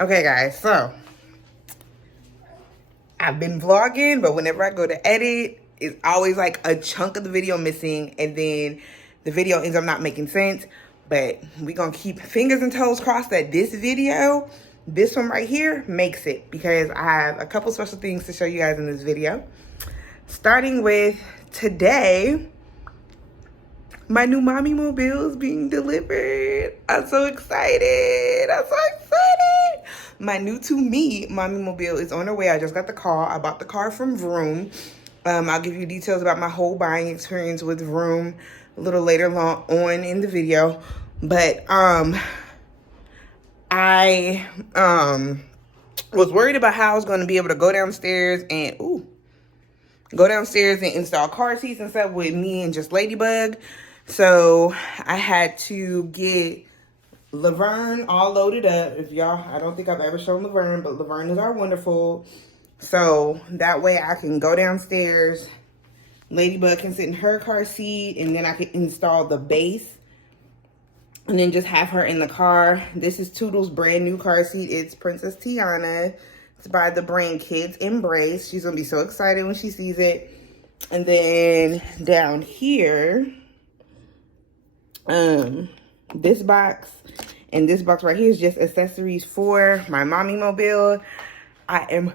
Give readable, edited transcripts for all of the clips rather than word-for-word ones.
Okay, guys, so I've been vlogging, but whenever I go to edit, it's always like a chunk of the video missing, and then the video ends up not making sense. But we're gonna keep fingers and toes crossed that this video, this one right here, makes it, because I have a couple special things to show you guys in this video. Starting with today, my new mommy mobile is being delivered. I'm so excited. My new to me mommy mobile is on her way. I just got the call. I bought the car from Vroom. I'll give you details about my whole buying experience with Vroom a little later on in the video. But I was worried about how I was going to be able to go downstairs and install car seats and stuff with me and just Ladybug. So I had to get Laverne all loaded up. If y'all, I don't think I've ever shown Laverne, but Laverne is our wonderful. So that way I can go downstairs. Ladybug can sit in her car seat, and then I can install the base and then just have her in the car. This is Toodles' brand new car seat. It's Princess Tiana. It's by the brand Kids Embrace. She's gonna be so excited when she sees it. And then down here, this box, and this box right here is just accessories for my mommy mobile. I am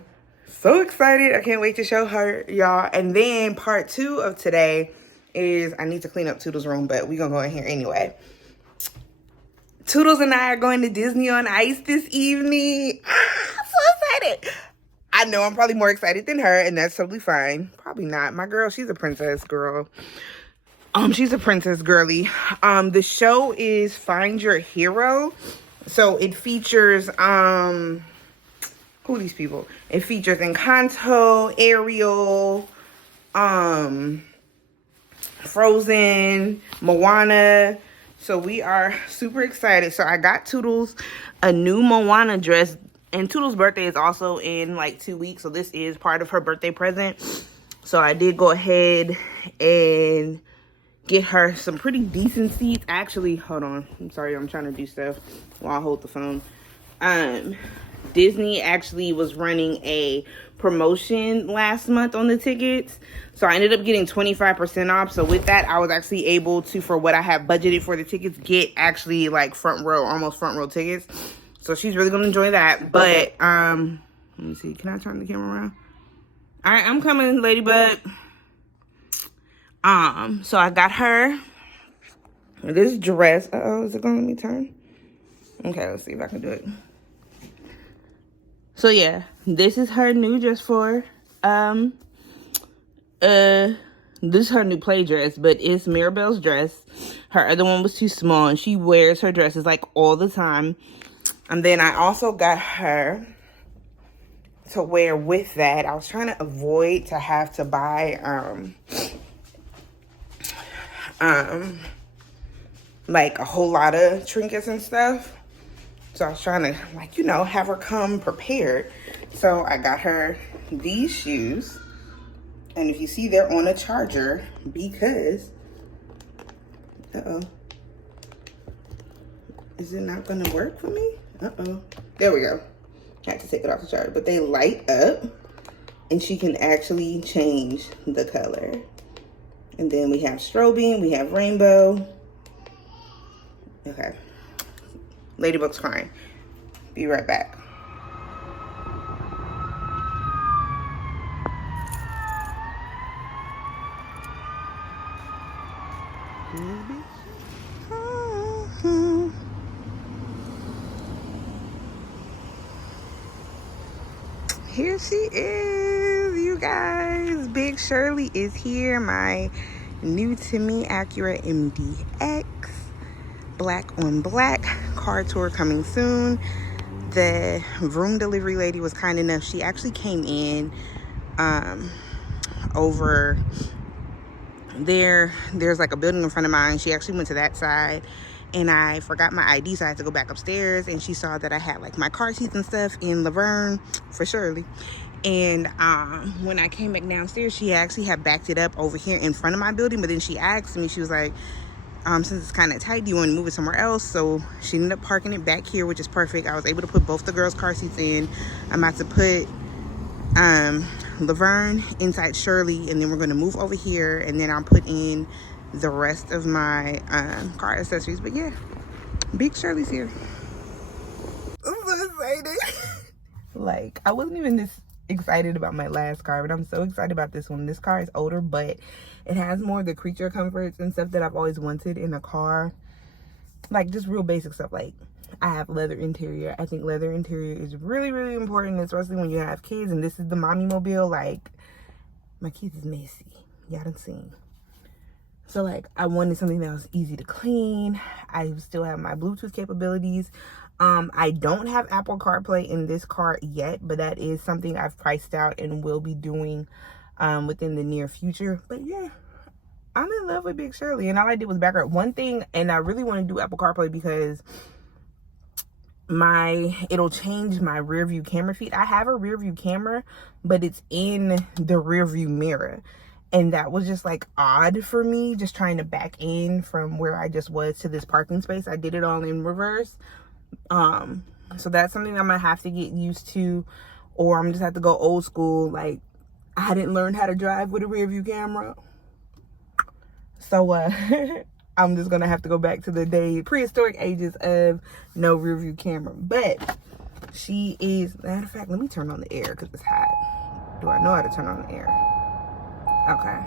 so excited. I can't wait to show her, y'all. And then part 2 of today is I need to clean up Toodles' room, but we're gonna go in here anyway. Toodles and I are going to Disney on Ice this evening. I'm so excited. I know I'm probably more excited than her, and that's totally fine. Probably not. My girl, she's a princess girl. She's a princess girly. The show is Find Your Hero. So it features, who are these people? It features Encanto, Ariel, Frozen, Moana. So we are super excited. So I got Toodles a new Moana dress, and Toodles' birthday is also in like 2 weeks. So this is part of her birthday present. So I did go ahead and get her some pretty decent seats. Actually, hold on. I'm sorry, I'm trying to do stuff while I hold the phone. Disney actually was running a promotion last month on the tickets. So I ended up getting 25% off. So with that, I was actually able to, for what I have budgeted for the tickets, get actually like front row, almost front row tickets. So she's really gonna enjoy that. But let me see, can I turn the camera around? All right, I'm coming, Ladybug. So I got her this dress. Uh-oh, is it gonna let me turn? Okay, let's see if I can do it. So yeah, this is her new dress for, this is her new play dress, but it's Mirabelle's dress. Her other one was too small, and she wears her dresses like all the time. And then I also got her to wear with that. I was trying to avoid to have to buy, like a whole lot of trinkets and stuff. So I was trying to, like, you know, have her come prepared. So I got her these shoes. And if you see, they're on a charger because, uh-oh. Is it not gonna work for me? Uh-oh. There we go. I had to take it off the charger. But they light up, and she can actually change the color. And then we have strobing, we have rainbow. Okay. Ladybug's crying. Be right back. Here she is, you guys. Big Shirley is here. My new to me Acura MDX. Black on black. Car tour coming soon. The Vroom delivery lady was kind enough. She actually came in over there. There's like a building in front of mine. She actually went to that side, and I forgot my ID, so I had to go back upstairs, and she saw that I had like my car seats and stuff in Laverne for Shirley. And when I came back downstairs, she actually had backed it up over here in front of my building. But then she asked me, she was like, Since it's kind of tight, do you want to move it somewhere else? So she ended up parking it back here, which is perfect. I was able to put both the girls' car seats in. I'm about to put Laverne inside Shirley, and then we're going to move over here, and then I'll put in the rest of my car accessories. But yeah, big Shirley's here. I'm so excited. Like, I wasn't even this excited about my last car, but I'm so excited about this one. This car is older, but it has more of the creature comforts and stuff that I've always wanted in a car. Like, just real basic stuff. Like, I have leather interior. I think leather interior is really, really important, especially when you have kids. And this is the mommy mobile. Like, my kids is messy. Y'all done seen. So, like, I wanted something that was easy to clean. I still have my Bluetooth capabilities. I don't have Apple CarPlay in this car yet, but that is something I've priced out and will be doing within the near future. But yeah, I'm in love with Big Shirley, and all I did was back her up. One thing, and I really want to do Apple CarPlay because it'll change my rear view camera feed. I have a rear view camera, but it's in the rear view mirror. And that was just like odd for me, just trying to back in from where I just was to this parking space. I did it all in reverse. So that's something I'm gonna have to get used to, or I'm just have to go old school. Like, I didn't learn how to drive with a rear view camera. So, I'm just gonna have to go back to the prehistoric ages of no rear view camera. But she is, matter of fact, let me turn on the air because it's hot. Do I know how to turn on the air? Okay.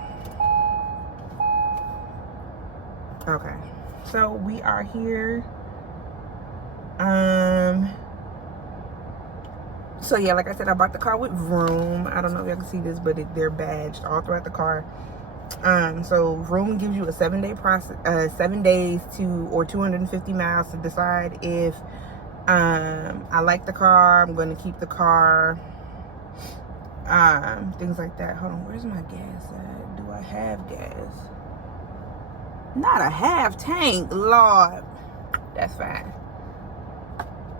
So we are here. So yeah, like I said, I bought the car with Vroom. I don't know if y'all can see this, but they're badged all throughout the car. So Vroom gives you a 7-day process, 7 days or 250 miles to decide if I like the car, I'm going to keep the car, things like that. Hold on, where's my gas at? Do I have gas? Not a half tank, Lord. That's fine.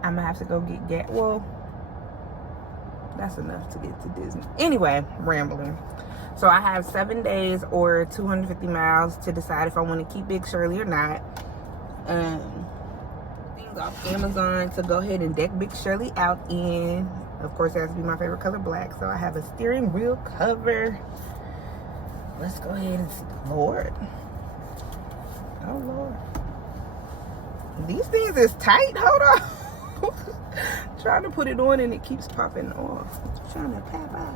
I'm gonna have to go get gas. Well, that's enough to get to Disney. Anyway, rambling. So I have 7 days or 250 miles to decide if I want to keep Big Shirley or not. Things off Amazon to go ahead and deck Big Shirley out in. Of course, it has to be my favorite color, black. So I have a steering wheel cover. Let's go ahead and see. Lord. Oh, Lord. These things is tight. Hold on. Trying to put it on and it keeps popping off. Trying to pop out.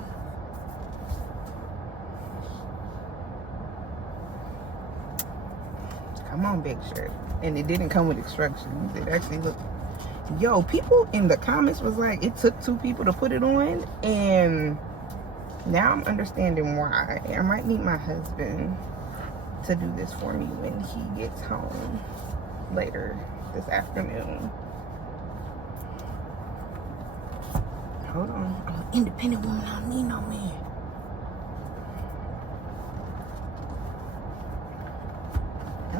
Come on, Big Shirley. And it didn't come with instructions. It actually looked. Yo, people in the comments was like, it took 2 people to put it on, and now I'm understanding why. I might need my husband to do this for me when he gets home later this afternoon. Hold on. I'm an independent woman. I don't need no man.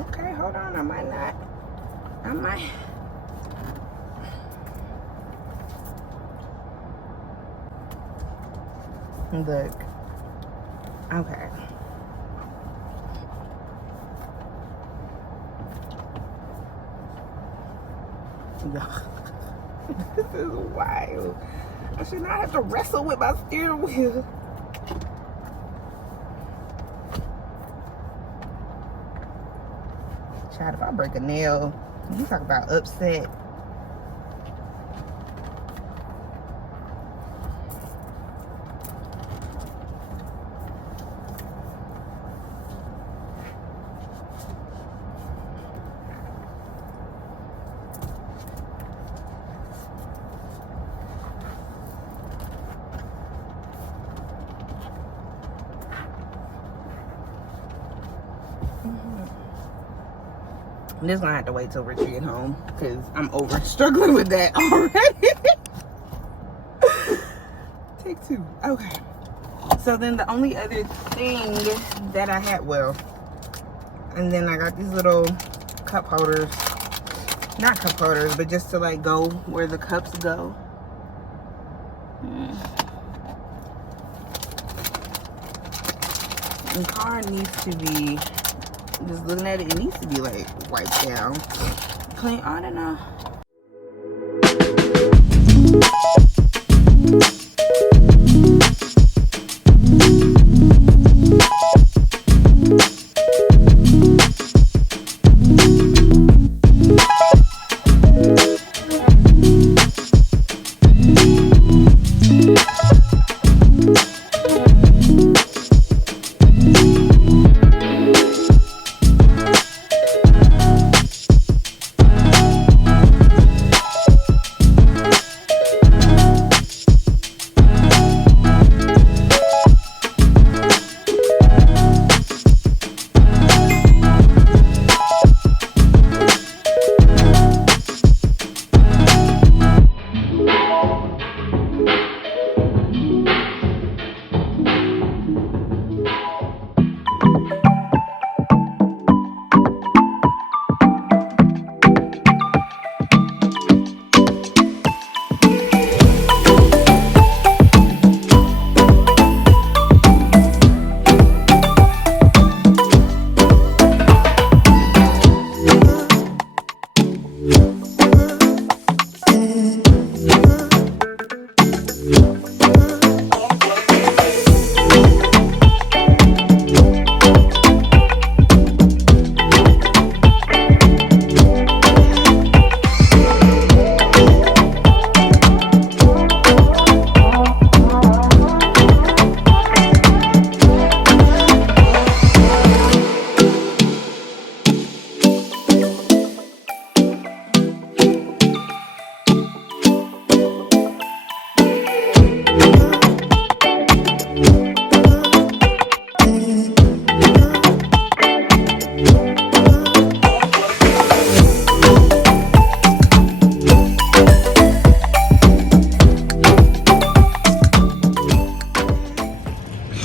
Okay, hold on. I might not. I might. Look. Okay. This is wild. I should not have to wrestle with my steering wheel. Child, if I break a nail, you talk about upset. I'm just gonna have to wait till Richie get home because I'm over struggling with that already. Take 2. Okay. So then the only other thing that I had, well, and then I got these little cup holders. Not cup holders, but just to like go where the cups go. The car needs to be Just looking at it, it needs to be like wiped down. Clean, I don't know.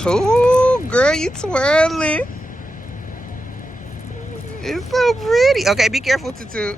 Ooh, girl, you twirling. It's so pretty. Okay, be careful, Tutu.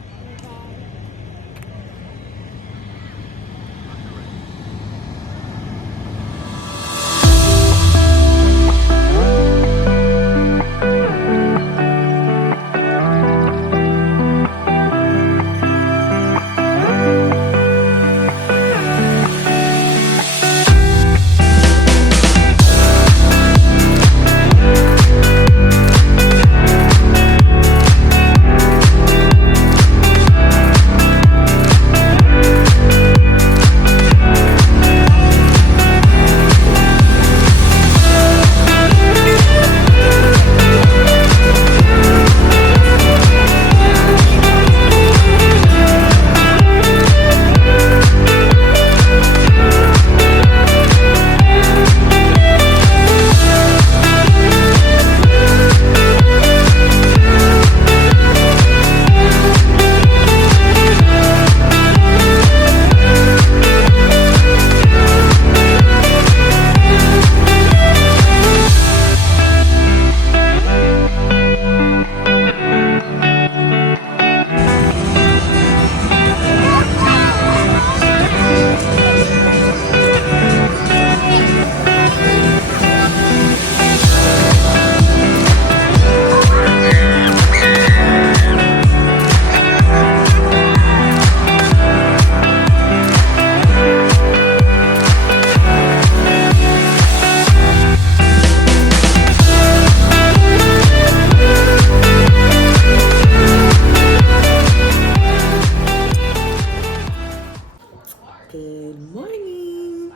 Good morning.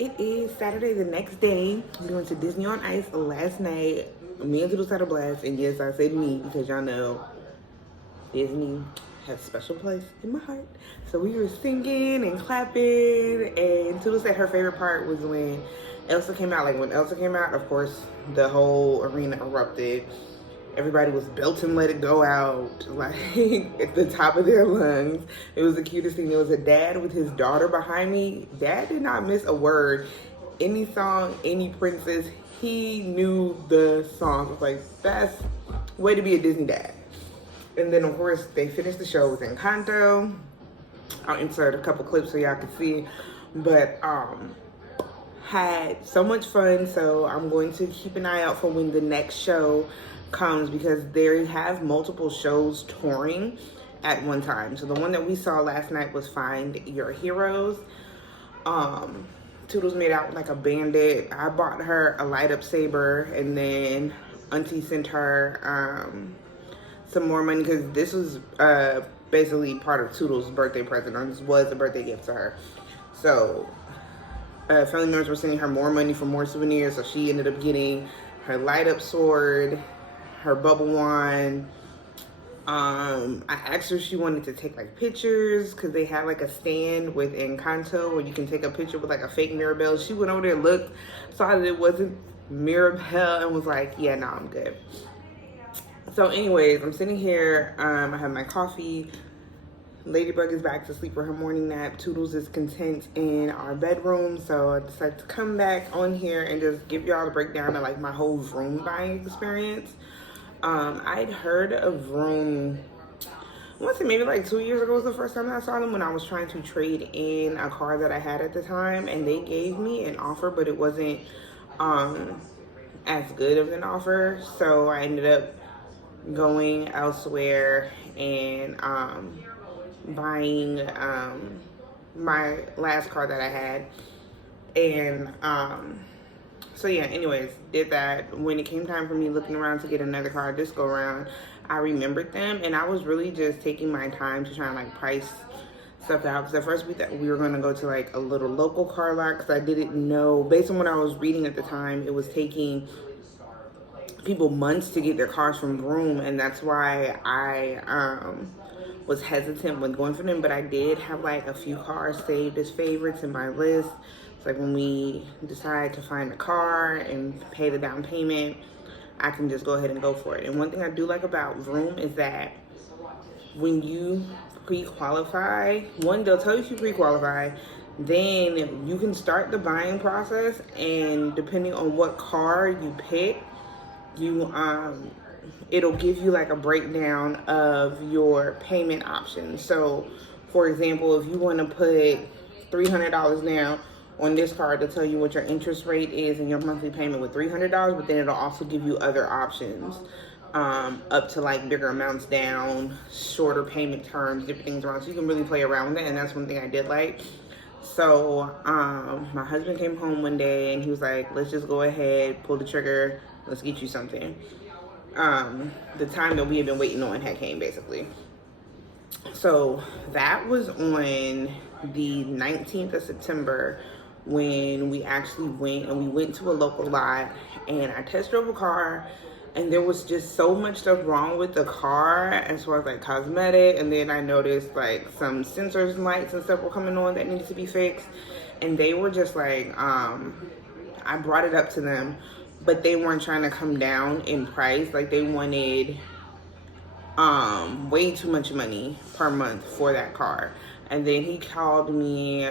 It is Saturday, the next day. We went to Disney on Ice last night. Me and Toodles had a blast, and yes, I said me because y'all know Disney has a special place in my heart. So we were singing and clapping, and Toodles said her favorite part was when Elsa came out. Like when Elsa came out, of course, the whole arena erupted. Everybody was belting Let It Go out, like at the top of their lungs. It was the cutest thing. There was a dad with his daughter behind me. Dad did not miss a word. Any song, any princess, he knew the song. It was like, that's way to be a Disney dad. And then of course they finished the show with Encanto. I'll insert a couple clips so y'all can see. But had so much fun. So I'm going to keep an eye out for when the next show comes, because they have multiple shows touring at one time. So the one that we saw last night was Find Your Heroes. Toodles made out like a bandit. I bought her a light up saber, and then Auntie sent her some more money, because this was basically part of Toodles' birthday present, or this was a birthday gift to her. So family members were sending her more money for more souvenirs, so she ended up getting her light up sword, her bubble wand. I asked her if she wanted to take like pictures, because they had like a stand with Encanto where you can take a picture with like a fake Mirabelle. She went over there, looked, saw that it wasn't Mirabelle, and was like, yeah, no, I'm good. So anyways, I'm sitting here, I have my coffee. Ladybug is back to sleep for her morning nap. Toodles is content in our bedroom. So I decided to come back on here and just give y'all the breakdown of like my whole Vroom buying experience. I'd heard of Vroom, I want to say maybe like 2 years ago was the first time I saw them, when I was trying to trade in a car that I had at the time, and they gave me an offer, but it wasn't as good of an offer. So I ended up going elsewhere and buying my last car that I had. And so yeah, anyways, did that. When it came time for me looking around to get another car this go around, I remembered them, and I was really just taking my time to try and like price stuff out, because at first we thought we were going to go to like a little local car lot, because I didn't know, based on what I was reading at the time, it was taking people months to get their cars from Vroom, and that's why I was hesitant when going for them. But I did have like a few cars saved as favorites in my list. It's like when we decide to find a car and pay the down payment, I can just go ahead and go for it. And one thing I do like about Vroom is that when you pre-qualify, one, they'll tell you if you pre-qualify, then you can start the buying process, and depending on what car you pick, you it'll give you like a breakdown of your payment options. So for example, if you want to put $300 down on this card, to tell you what your interest rate is and your monthly payment with $300, but then it'll also give you other options up to like bigger amounts down, shorter payment terms, different things around. So you can really play around with it, and that's one thing I did like. So my husband came home one day and he was like, let's just go ahead, pull the trigger, let's get you something. The time that we had been waiting on had came, basically. So that was on the 19th of September when we actually went, and we went to a local lot, and I test drove a car, and there was just so much stuff wrong with the car as far as like cosmetic. And then I noticed like some sensors and lights and stuff were coming on that needed to be fixed, and they were just like, I brought it up to them, but they weren't trying to come down in price. Like they wanted way too much money per month for that car. And then he called me,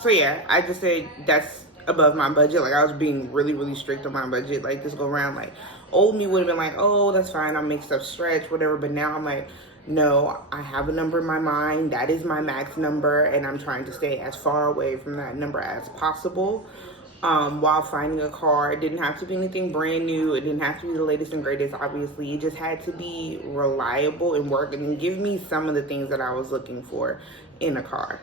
so yeah, I just said that's above my budget. Like I was being really, really strict on my budget. Like this go around, like old me would have been like, oh, that's fine, I'll make stuff stretch, whatever. But now I'm like, no, I have a number in my mind. That is my max number, and I'm trying to stay as far away from that number as possible. While finding a car, it didn't have to be anything brand new. It didn't have to be the latest and greatest, obviously. It just had to be reliable and work and give me some of the things that I was looking for in a car.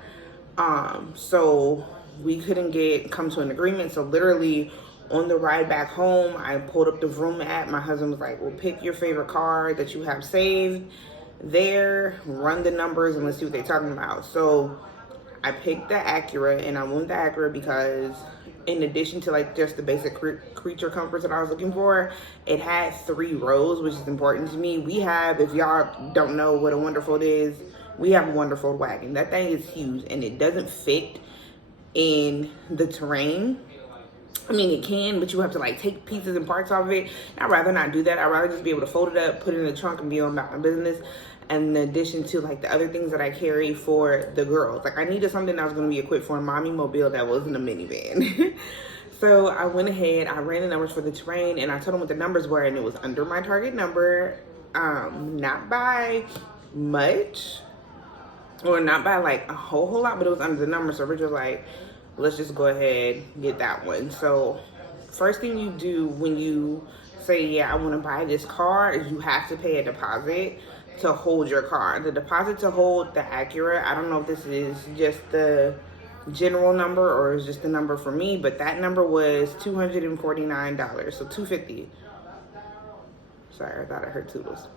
So we couldn't come to an agreement. So literally on the ride back home, I pulled up the Vroom app. My husband was like, well, pick your favorite car that you have saved there, run the numbers, and let's see what they're talking about. So I picked the Acura, and I went the Acura because in addition to like just the basic creature comforts that I was looking for, it had 3 rows, which is important to me. We have, if y'all don't know what a Wonderful is, we have a Wonderful wagon. That thing is huge, and it doesn't fit in the terrain. I mean, it can, but you have to like take pieces and parts off of it. I'd rather not do that. I'd rather just be able to fold it up, put it in the trunk, and be on about my business. And in addition to like the other things that I carry for the girls, like I needed something that was going to be equipped for a mommy mobile that wasn't a minivan. So I went ahead, I ran the numbers for the terrain, and I told them what the numbers were, and it was under my target number, not by much, or not by like a whole lot, but it was under the number. So Rich was like, let's just go ahead and get that one. So first thing you do when you say, yeah, I want to buy this car, is you have to pay a deposit to hold your car. The deposit to hold the Acura, I don't know if this is just the general number or is just the number for me, but that number was $249, so $250. Sorry, I thought I heard Toodles.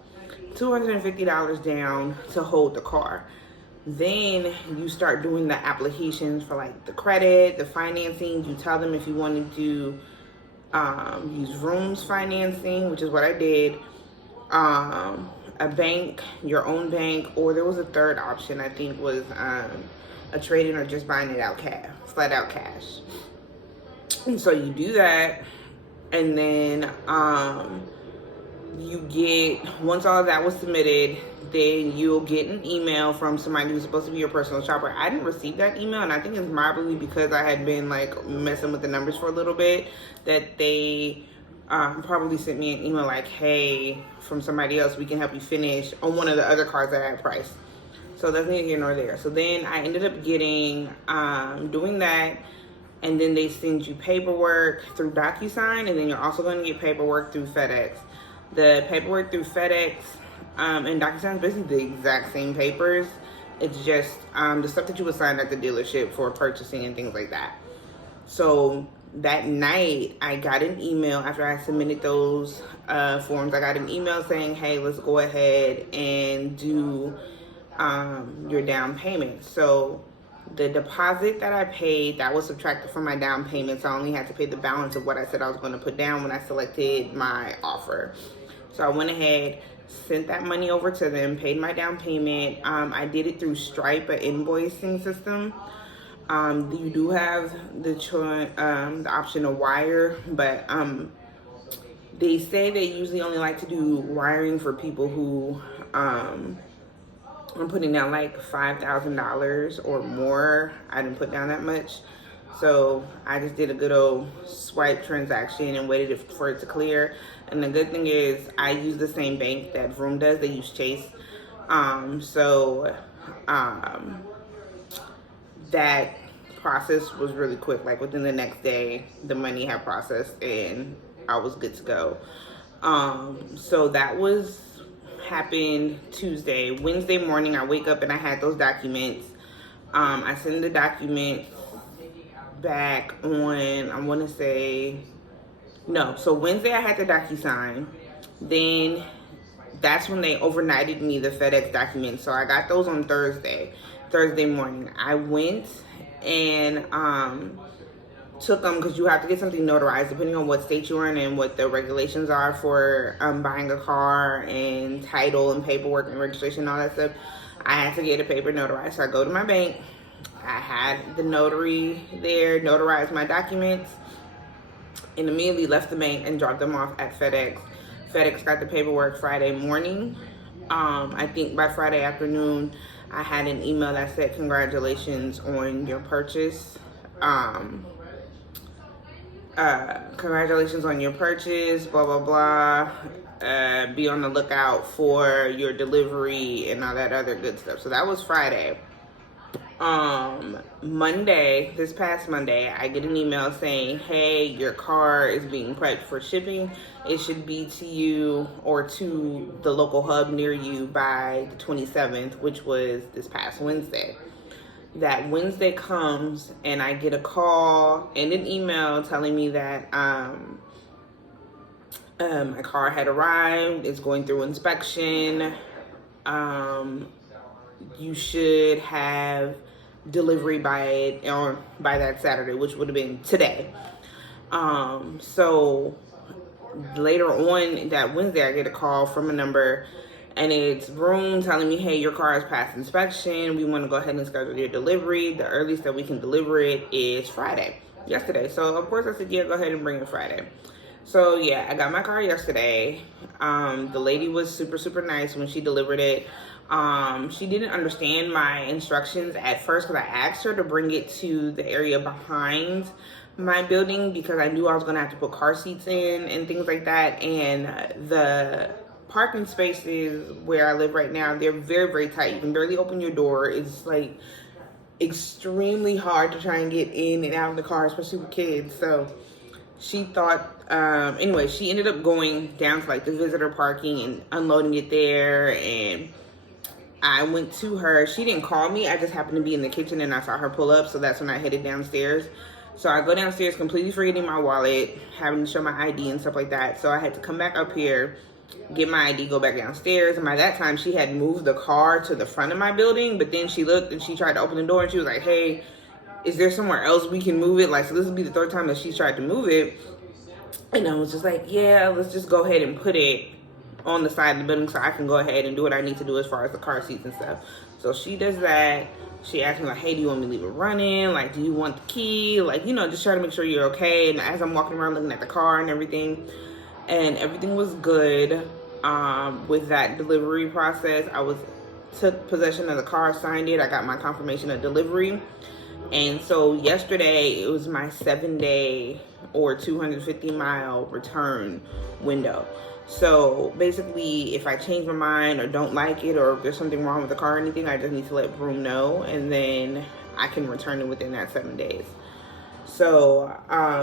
$250 down to hold the car. Then you start doing the applications for like the credit, the financing. You tell them if you want to do use Vroom's financing, which is what I did, a bank, your own bank, or there was a third option, I think was a trade-in or just buying it out cash, flat out cash. And so you do that, and then you get, once all of that was submitted, then you'll get an email from somebody who's supposed to be your personal shopper. I didn't receive that email, and I think it's probably because I had been like messing with the numbers for a little bit, that they probably sent me an email like, hey, from somebody else, we can help you finish on one of the other cars that I had priced. So that's neither here nor there. So then I ended up getting, doing that, and then they send you paperwork through DocuSign, and then you're also going to get paperwork through FedEx. The paperwork through FedEx and DocuSign is basically the exact same papers. It's just the stuff that you would sign at the dealership for purchasing and things like that. So that night, I got an email after I submitted those forms. I got an email saying, hey, let's go ahead and do your down payment. So the deposit that I paid, that was subtracted from my down payment. So I only had to pay the balance of what I said I was going to put down when I selected my offer. So I went ahead, sent that money over to them, paid my down payment. I did it through Stripe, an invoicing system. You do have the option of wire, but they say they usually only like to do wiring for people who I'm putting down like $5,000 or more. I didn't put down that much. So I just did a good old swipe transaction and waited for it to clear. And the good thing is I use the same bank that Vroom does. They use Chase. That process was really quick. Like within the next day, the money had processed and I was good to go. So that happened Tuesday. Wednesday morning, I wake up and I had those documents. I sent the documents back on, I want to say, no. So Wednesday I had the DocuSign. Then that's when they overnighted me the FedEx documents. So I got those on Thursday morning. I went and took them because you have to get something notarized depending on what state you're in and what the regulations are for buying a car and title and paperwork and registration and all that stuff. I had to get a paper notarized. So I go to my bank. I had the notary there notarize my documents and immediately left the bank and dropped them off at FedEx. FedEx got the paperwork Friday morning. I think by Friday afternoon, I had an email that said, congratulations on your purchase. Congratulations on your purchase, blah, blah, blah. Be on the lookout for your delivery and all that other good stuff. So that was Friday. Monday, this past Monday, I get an email saying, hey, your car is being prepped for shipping. It should be to you or to the local hub near you by the 27th, which was this past Wednesday. That Wednesday comes and I get a call and an email telling me that my car had arrived. It's going through inspection. You should have delivery by that Saturday, which would have been today. So later on that Wednesday, I get a call from a number, and it's Vroom telling me, hey, your car has passed inspection. We want to go ahead and schedule your delivery. The earliest that we can deliver it is yesterday. So of course I said, yeah, go ahead and bring it Friday. So yeah, I got my car yesterday. The lady was super, super nice when she delivered it. She didn't understand my instructions at first because I asked her to bring it to the area behind my building because I knew I was going to have to put car seats in and things like that. And the parking spaces where I live right now, they're very, very tight. You can barely open your door. It's like extremely hard to try and get in and out of the car, especially with kids. So she thought, anyway, she ended up going down to like the visitor parking and unloading it there. And I went to her. She didn't call me. I just happened to be in the kitchen and I saw her pull up. So that's when I headed downstairs. So I go downstairs completely forgetting my wallet, having to show my ID and stuff like that. So I had to come back up here, get my ID, go back downstairs. And by that time, she had moved the car to the front of my building. But then she looked and she tried to open the door and she was like, hey, is there somewhere else we can move it? Like, so this will be the third time that she's tried to move it. And I was just like, yeah, let's just go ahead and put it on the side of the building so I can go ahead and do what I need to do as far as the car seats and stuff. So she does that. She asked me like, hey, do you want me to leave it running? Like, do you want the key? Like, you know, just try to make sure you're okay. And as I'm walking around looking at the car and everything was good. With that delivery process, took possession of the car, signed it. I got my confirmation of delivery. And so yesterday, it was my 7-day or 250-mile return window. So basically, if I change my mind or don't like it, or if there's something wrong with the car or anything, I just need to let Vroom know, and then I can return it within that 7 days. So,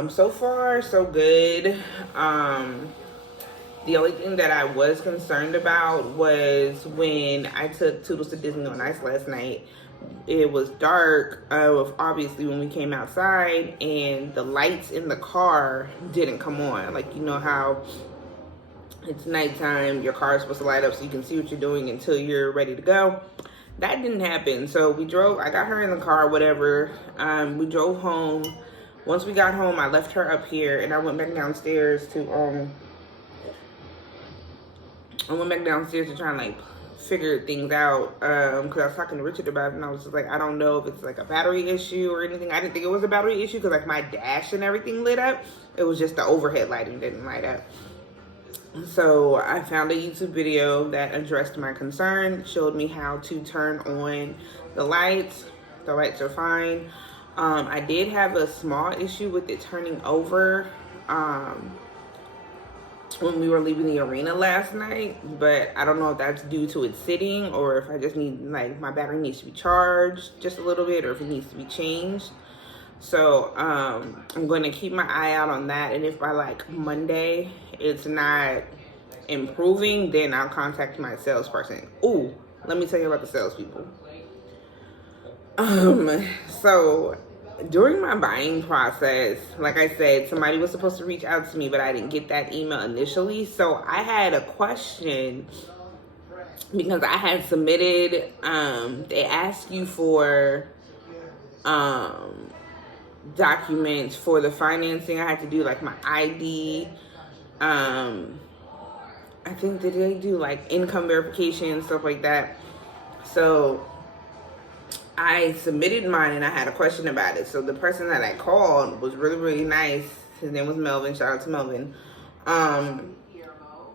so far, so good. The only thing that I was concerned about was when I took Toodles to Disney on Ice last night. It was dark, obviously, when we came outside, and the lights in the car didn't come on. Like, you know how it's nighttime, your car is supposed to light up so you can see what you're doing until you're ready to go. That didn't happen. So we drove, I got her in the car, whatever. We drove home. Once we got home, I left her up here and I went back downstairs to try and like figure things out. Cause I was talking to Richard about it and I was just like, I don't know if it's like a battery issue or anything. I didn't think it was a battery issue because like my dash and everything lit up. It was just the overhead lighting didn't light up. So I found a YouTube video that addressed my concern, showed me how to turn on the lights. The lights are fine. I did have a small issue with it turning over when we were leaving the arena last night, but I don't know if that's due to it sitting or if I just need, like, my battery needs to be charged just a little bit or if it needs to be changed. So I'm going to keep my eye out on that, and if by like Monday it's not improving, then I'll contact my salesperson. Ooh, let me tell you about the salespeople. So during my buying process, like I said, somebody was supposed to reach out to me, but I didn't get that email initially. So I had a question because I had submitted, they ask you for documents for the financing. I had to do like my ID. I think that they do like income verification and stuff like that. So I submitted mine and I had a question about it. So the person that I called was really, really nice. His name was Melvin. Shout out to Melvin.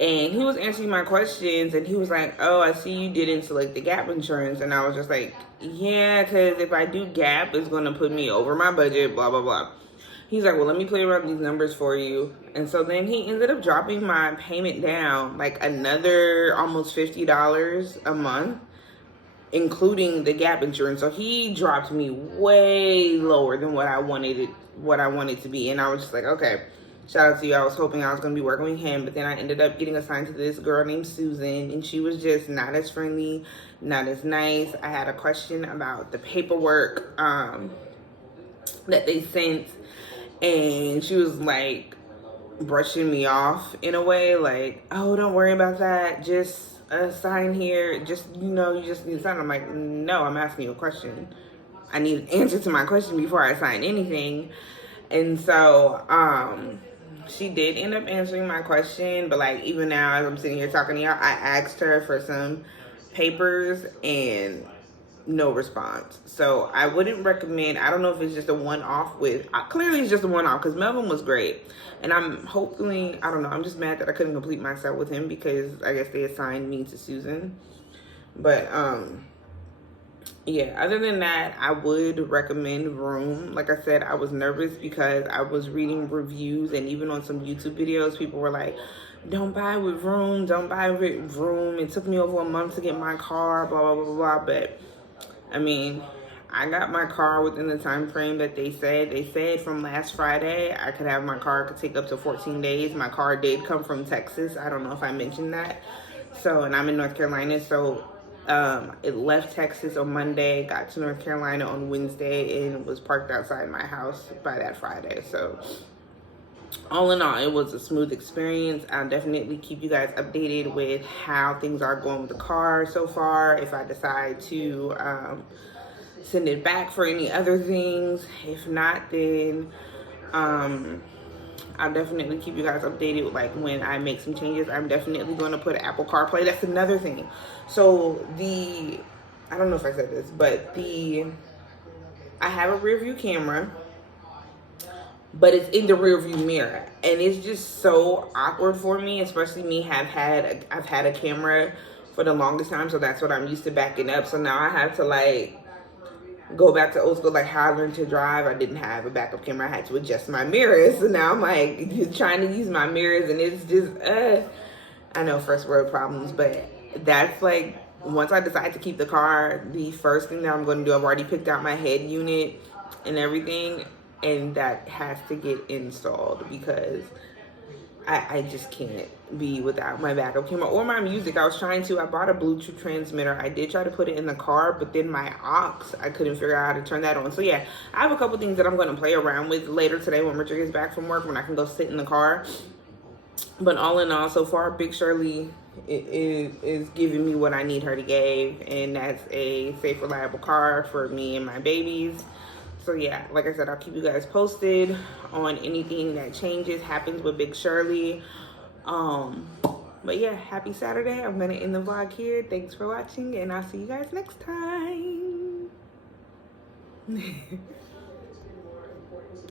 And he was answering my questions and he was like, oh, I see you didn't select the gap insurance. And I was just like, yeah, because if I do gap, it's going to put me over my budget, blah, blah, blah. He's like, well, let me play around these numbers for you. And so then he ended up dropping my payment down like another almost $50 a month, including the gap insurance. So he dropped me way lower than what I wanted to be. And I was just like, okay, shout out to you. I was hoping I was going to be working with him, but then I ended up getting assigned to this girl named Susan, and she was just not as friendly, not as nice. I had a question about the paperwork that they sent, and she was like brushing me off in a way, like, oh, don't worry about that, just sign here, just, you know, you just need to sign. I'm like, no, I'm asking you a question. I need an answer to my question before I sign anything. And so she did end up answering my question, but like even now as I'm sitting here talking to y'all, I asked her for some papers and no response. So I wouldn't recommend, I don't know if it's just a one-off clearly it's just a one-off because Melvin was great. And I'm hopefully, I don't know, I'm just mad that I couldn't complete myself with him because I guess they assigned me to Susan. But yeah, other than that, I would recommend Vroom. Like I said, I was nervous because I was reading reviews and even on some YouTube videos, people were like, don't buy with Vroom, don't buy with Vroom. It took me over a month to get my car, blah, blah, blah, blah. But I mean, I got my car within the time frame that they said. They said from last Friday I could have my car, could take up to 14 days. My car did come from Texas. I don't know if I mentioned that. So, and I'm in North Carolina, so it left Texas on Monday, got to North Carolina on Wednesday, and was parked outside my house by that Friday. So all in all, it was a smooth experience. I'll definitely keep you guys updated with how things are going with the car so far. If I decide to send it back for any other things. If not, then I'll definitely keep you guys updated. Like when I make some changes, I'm definitely going to put Apple CarPlay. That's another thing. So I don't know if I said this, but I have a rear view camera, but it's in the rear view mirror, and it's just so awkward for me, especially me. I've had a camera for the longest time, so that's what I'm used to backing up. So now I have to like go back to old school, like how I learned to drive. I didn't have a backup camera. I had to adjust my mirrors. So now I'm like just trying to use my mirrors, and it's just, I know, first world problems, but that's like, once I decide to keep the car, the first thing that I'm going to do, I've already picked out my head unit and everything, and that has to get installed because I just can't be without my backup camera or my music. I bought a Bluetooth transmitter. I did try to put it in the car, but then my aux, I couldn't figure out how to turn that on. So yeah, I have a couple things that I'm going to play around with later today when Richard gets back from work, when I can go sit in the car. But all in all, so far, Big Shirley is giving me what I need her to give, and that's a safe, reliable car for me and my babies. So yeah, like I said, I'll keep you guys posted on anything that happens with Big Shirley. But yeah, happy Saturday. I'm gonna end the vlog here. Thanks for watching, and I'll see you guys next time.